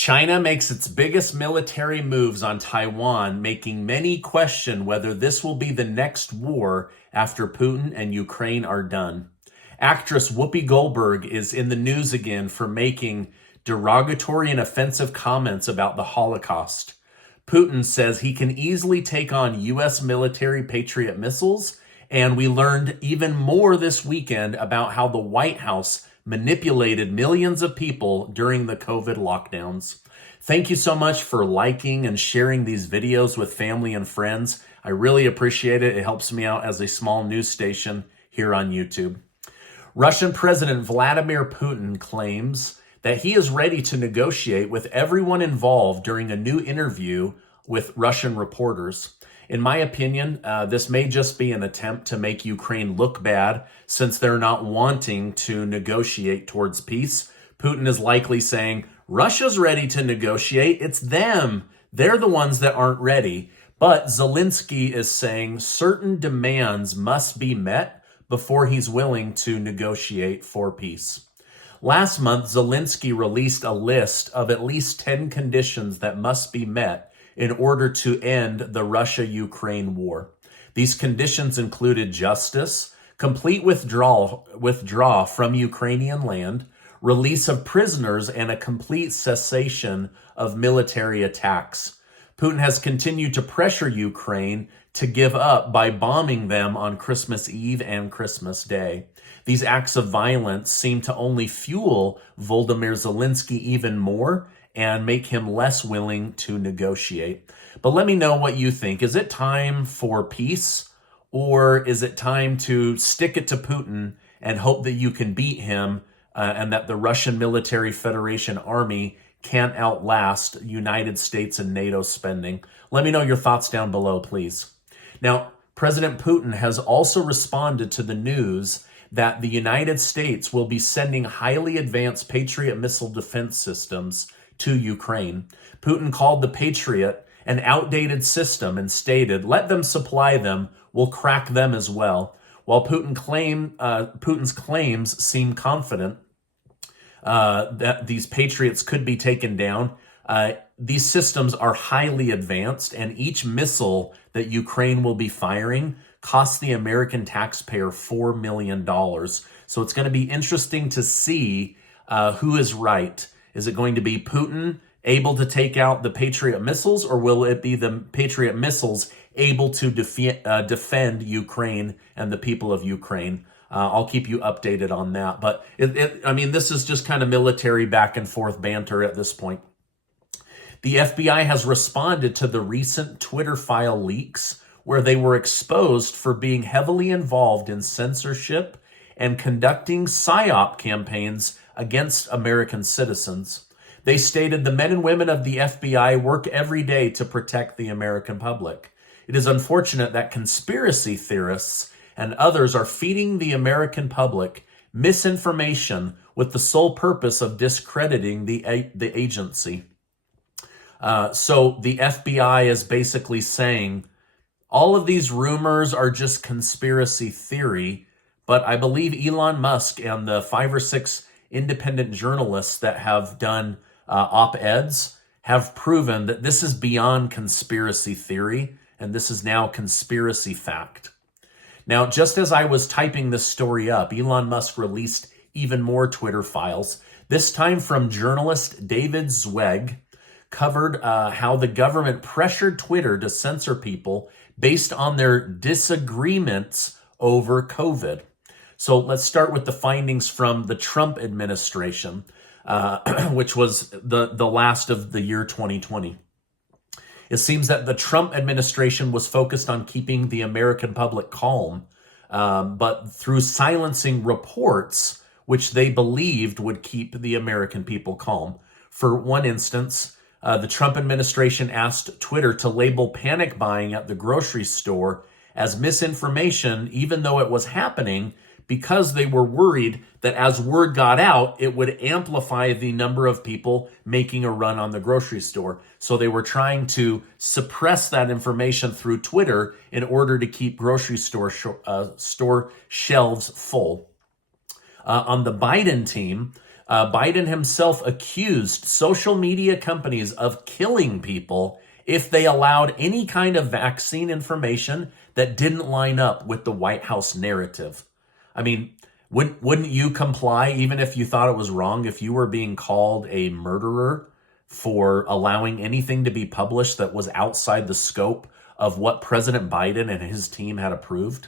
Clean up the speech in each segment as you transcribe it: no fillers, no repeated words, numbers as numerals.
China makes its biggest military moves on Taiwan, making many question whether this will be the next war after Putin and Ukraine are done. Actress Whoopi Goldberg is in the news again for making derogatory and offensive comments about the Holocaust. Putin says he can easily take on U.S. military Patriot missiles, and we learned even more this weekend about how the White House manipulated millions of people during the COVID lockdowns. Thank you so much for liking and sharing these videos with family and friends. I really appreciate it. It helps me out as a small news station here on YouTube. Russian President Vladimir Putin claims that he is ready to negotiate with everyone involved during a new interview with Russian reporters. In my opinion, this may just be an attempt to make Ukraine look bad since they're not wanting to negotiate towards peace. Putin is likely saying, Russia's ready to negotiate. It's them. They're the ones that aren't ready. But Zelensky is saying certain demands must be met before he's willing to negotiate for peace. Last month, Zelensky released a list of at least 10 conditions that must be met in order to end the Russia-Ukraine war. These conditions included justice, complete withdrawal from Ukrainian land, release of prisoners, and a complete cessation of military attacks. Putin has continued to pressure Ukraine to give up by bombing them on Christmas Eve and Christmas Day. These acts of violence seem to only fuel Volodymyr Zelensky even more and make him less willing to negotiate. But let me know what you think. Is it time for peace, or is it time to stick it to Putin and hope that you can beat him and that the Russian Military Federation Army can't outlast United States and NATO spending? Let me know your thoughts down below, please. Now, President Putin has also responded to the news that the United States will be sending highly advanced Patriot missile defense systems to Ukraine. Putin called the Patriot an outdated system and stated, let them supply them, we'll crack them as well. While Putin's claims seem confident that these Patriots could be taken down, these systems are highly advanced, and each missile that Ukraine will be firing costs the American taxpayer $4 million. So it's going to be interesting to see who is right. Is it going to be Putin able to take out the Patriot missiles, or will it be the Patriot missiles able to defend Ukraine and the people of Ukraine? I'll keep you updated on that. But I mean, this is just kind of military back and forth banter at this point. The FBI has responded to the recent Twitter file leaks where they were exposed for being heavily involved in censorship and conducting PSYOP campaigns against American citizens. They stated the men and women of the FBI work every day to protect the American public. It is unfortunate that conspiracy theorists and others are feeding the American public misinformation with the sole purpose of discrediting the agency. So the FBI is basically saying all of these rumors are just conspiracy theory, but I believe Elon Musk and the 5 or 6 independent journalists that have done op-eds have proven that this is beyond conspiracy theory, and this is now conspiracy fact. Now, just as I was typing this story up, Elon Musk released even more Twitter files, this time from journalist David Zweig, covered how the government pressured Twitter to censor people based on their disagreements over COVID. So let's start with the findings from the Trump administration, which was the last of the year 2020. It seems that the Trump administration was focused on keeping the American public calm, but through silencing reports which they believed would keep the American people calm. For one instance, the Trump administration asked Twitter to label panic buying at the grocery store as misinformation, even though it was happening, because they were worried that as word got out, it would amplify the number of people making a run on the grocery store. So they were trying to suppress that information through Twitter in order to keep grocery store shelves full. On the Biden team, Biden himself accused social media companies of killing people if they allowed any kind of vaccine information that didn't line up with the White House narrative. I mean, wouldn't you comply even if you thought it was wrong, if you were being called a murderer for allowing anything to be published that was outside the scope of what President Biden and his team had approved?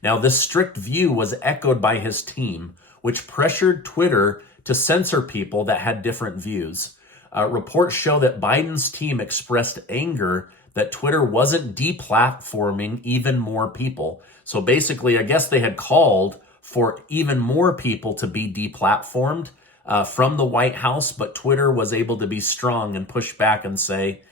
Now, this strict view was echoed by his team, which pressured Twitter to censor people that had different views. Reports show that Biden's team expressed anger that Twitter wasn't deplatforming even more people. So basically, I guess they had called for even more people to be deplatformed from the White House, but Twitter was able to be strong and push back and say,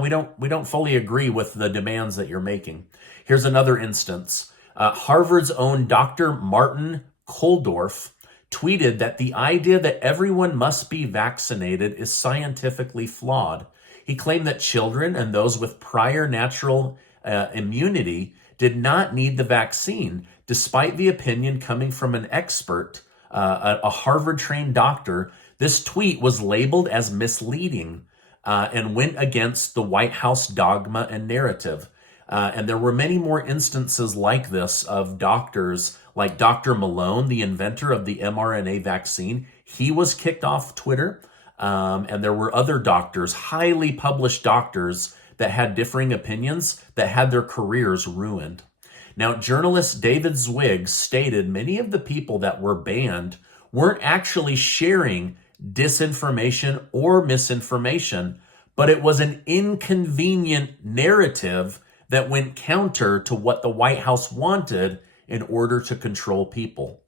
we don't fully agree with the demands that you're making. Here's another instance. Harvard's own Dr. Martin Kulldorff tweeted that the idea that everyone must be vaccinated is scientifically flawed. He claimed that children and those with prior natural immunity did not need the vaccine, despite the opinion coming from an expert, a Harvard-trained doctor. This tweet was labeled as misleading and went against the White House dogma and narrative. And there were many more instances like this of doctors, like Dr. Malone, the inventor of the mRNA vaccine. He was kicked off Twitter. And there were other doctors, highly published doctors, that had differing opinions that had their careers ruined. Now, journalist David Zwig stated many of the people that were banned weren't actually sharing disinformation or misinformation, but it was an inconvenient narrative that went counter to what the White House wanted in order to control people.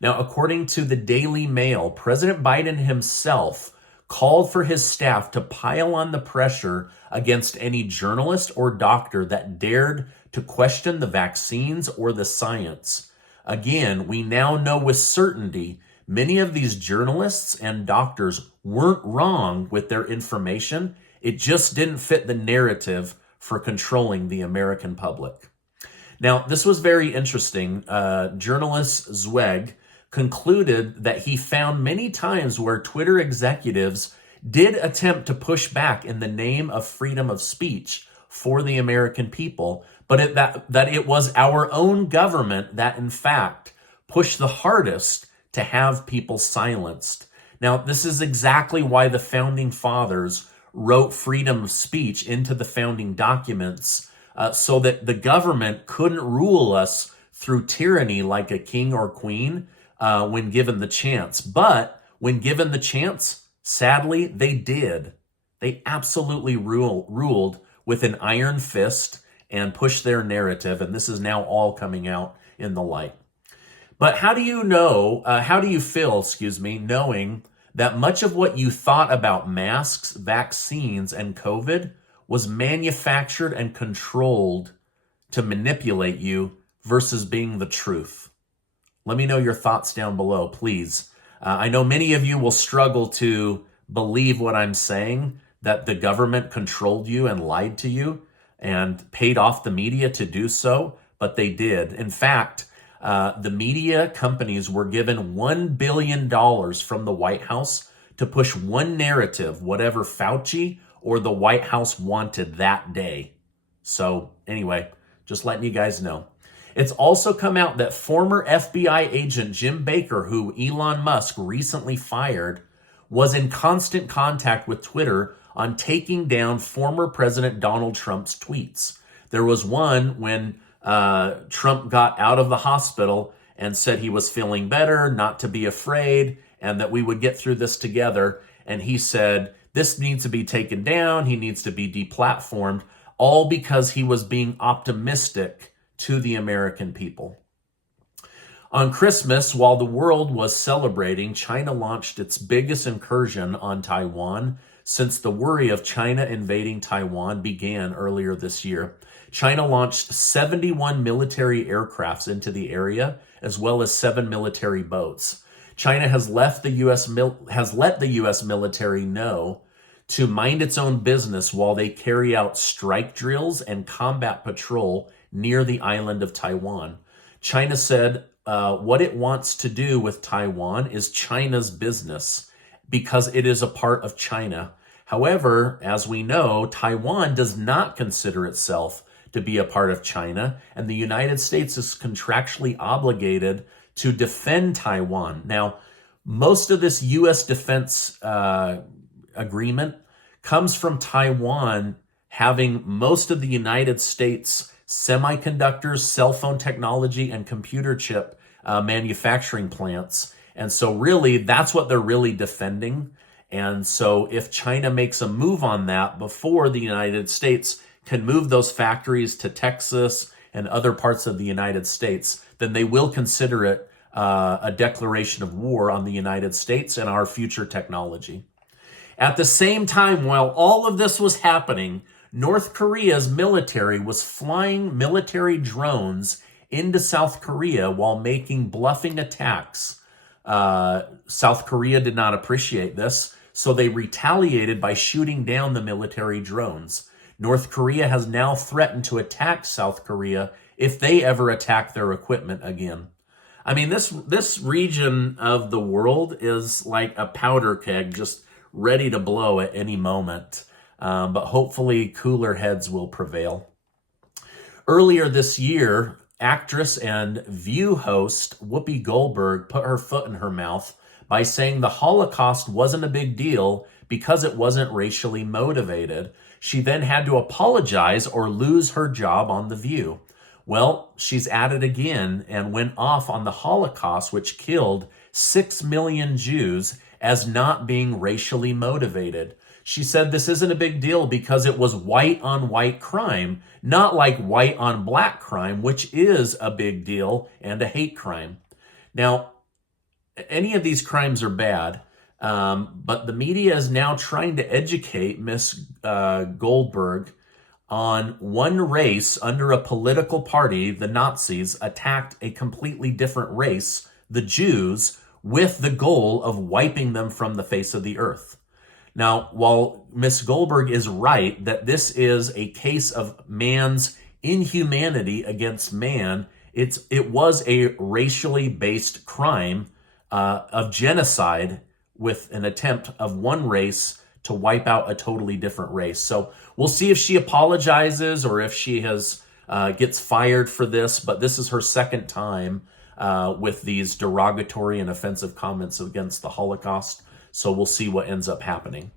Now, according to the Daily Mail, President Biden himself called for his staff to pile on the pressure against any journalist or doctor that dared to question the vaccines or the science. Again, we now know with certainty many of these journalists and doctors weren't wrong with their information. It just didn't fit the narrative for controlling the American public. Now, this was very interesting. Journalist Zweig concluded that he found many times where Twitter executives did attempt to push back in the name of freedom of speech for the American people, but that it was our own government that, in fact, pushed the hardest to have people silenced. Now, this is exactly why the Founding Fathers wrote freedom of speech into the founding documents, so that the government couldn't rule us through tyranny like a king or queen when given the chance. But when given the chance, sadly, they did. They absolutely ruled with an iron fist and pushed their narrative, and this is now all coming out in the light. But how do you feel, knowing that much of what you thought about masks, vaccines, and COVID was manufactured and controlled to manipulate you versus being the truth? Let me know your thoughts down below, please. I know many of you will struggle to believe what I'm saying, that the government controlled you and lied to you and paid off the media to do so, but they did. In fact, the media companies were given $1 billion from the White House to push one narrative, whatever Fauci or the White House wanted that day. So anyway, just letting you guys know. It's also come out that former FBI agent Jim Baker, who Elon Musk recently fired, was in constant contact with Twitter on taking down former President Donald Trump's tweets. There was one when Trump got out of the hospital and said he was feeling better, not to be afraid, and that we would get through this together. And he said, this needs to be taken down. He needs to be deplatformed, all because he was being optimistic to the American people. On Christmas, while the world was celebrating, China launched its biggest incursion on Taiwan since the worry of China invading Taiwan began earlier this year. China launched 71 military aircrafts into the area, as well as 7 military boats. China has let the U.S. military know to mind its own business while they carry out strike drills and combat patrol near the island of Taiwan. China said what it wants to do with Taiwan is China's business, because it is a part of China. However, as we know, Taiwan does not consider itself to be a part of China, and the United States is contractually obligated to defend Taiwan. Now, most of this U.S. defense agreement comes from Taiwan having most of the United States semiconductors, cell phone technology, and computer chip manufacturing plants. And so really, that's what they're really defending. And so if China makes a move on that before the United States can move those factories to Texas and other parts of the United States, then they will consider it a declaration of war on the United States and our future technology. At the same time, while all of this was happening, North Korea's military was flying military drones into South Korea while making bluffing attacks. South Korea did not appreciate this, so they retaliated by shooting down the military drones. North Korea has now threatened to attack South Korea if they ever attack their equipment again. I mean, this region of the world is like a powder keg, just ready to blow at any moment. But hopefully cooler heads will prevail. Earlier this year, actress and View host Whoopi Goldberg put her foot in her mouth by saying the Holocaust wasn't a big deal because it wasn't racially motivated. She then had to apologize or lose her job on The View. Well, she's at it again and went off on the Holocaust, which killed 6 million Jews, as not being racially motivated. She said this isn't a big deal because it was white on white crime, not like white on black crime, which is a big deal and a hate crime. Now, any of these crimes are bad, but the media is now trying to educate Miss Goldberg on one race under a political party. The Nazis attacked a completely different race, the Jews, with the goal of wiping them from the face of the earth. Now, while Miss Goldberg is right that this is a case of man's inhumanity against man, it was a racially based crime of genocide with an attempt of one race to wipe out a totally different race. So we'll see if she apologizes or if she gets fired for this, but this is her second time with these derogatory and offensive comments against the Holocaust. So we'll see what ends up happening.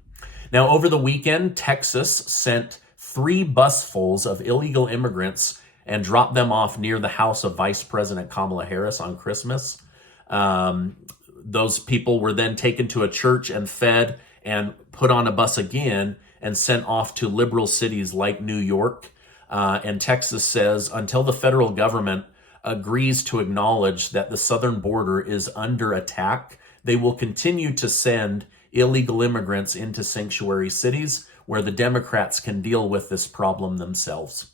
Now, over the weekend, Texas sent 3 busfuls of illegal immigrants and dropped them off near the house of Vice President Kamala Harris on Christmas. Those people were then taken to a church and fed and put on a bus again and sent off to liberal cities like New York. And Texas says until the federal government agrees to acknowledge that the southern border is under attack, they will continue to send illegal immigrants into sanctuary cities where the Democrats can deal with this problem themselves.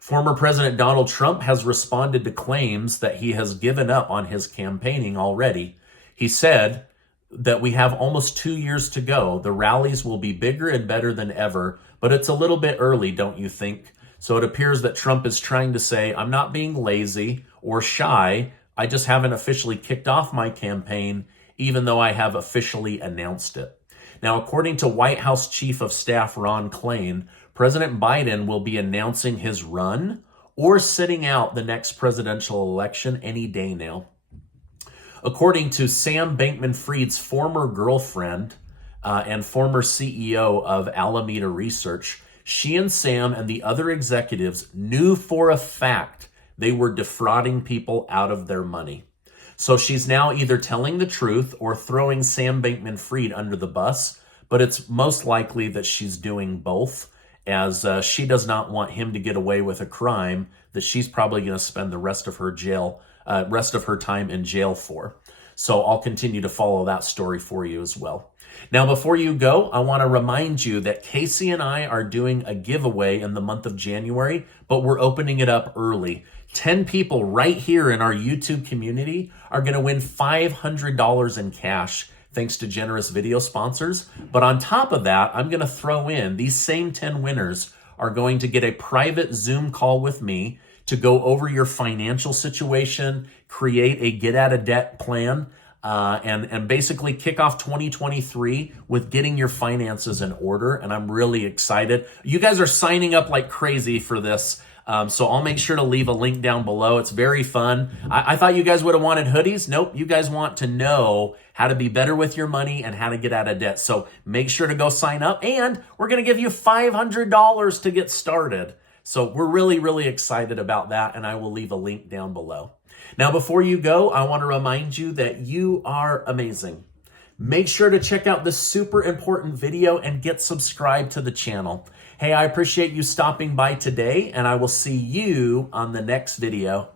Former President Donald Trump has responded to claims that he has given up on his campaigning already. He said that we have almost 2 years to go. The rallies will be bigger and better than ever, but it's a little bit early, don't you think? So it appears that Trump is trying to say, I'm not being lazy or shy. I just haven't officially kicked off my campaign, even though I have officially announced it. Now, according to White House Chief of Staff Ron Klain, President Biden will be announcing his run or sitting out the next presidential election any day now. According to Sam Bankman-Fried's former girlfriend and former CEO of Alameda Research, she and Sam and the other executives knew for a fact they were defrauding people out of their money. So she's now either telling the truth or throwing Sam Bankman-Fried under the bus, but it's most likely that she's doing both, as she does not want him to get away with a crime that she's probably going to spend the rest of her time in jail for. So I'll continue to follow that story for you as well. Now, before you go, I want to remind you that Casey and I are doing a giveaway in the month of January, but we're opening it up early. 10 people right here in our YouTube community are going to win $500 in cash, thanks to generous video sponsors. But on top of that, I'm going to throw in these same 10 winners are going to get a private Zoom call with me to go over your financial situation, create a get-out-of-debt plan. and basically kick off 2023 with getting your finances in order. And I'm really excited. You guys are signing up like crazy for this. So I'll make sure to leave a link down below. It's very fun. I thought you guys would have wanted hoodies. Nope. You guys want to know how to be better with your money and how to get out of debt. So make sure to go sign up, and we're going to give you $500 to get started. So we're really, really excited about that, and I will leave a link down below. Now, before you go, I want to remind you that you are amazing. Make sure to check out this super important video and get subscribed to the channel. Hey, I appreciate you stopping by today, and I will see you on the next video.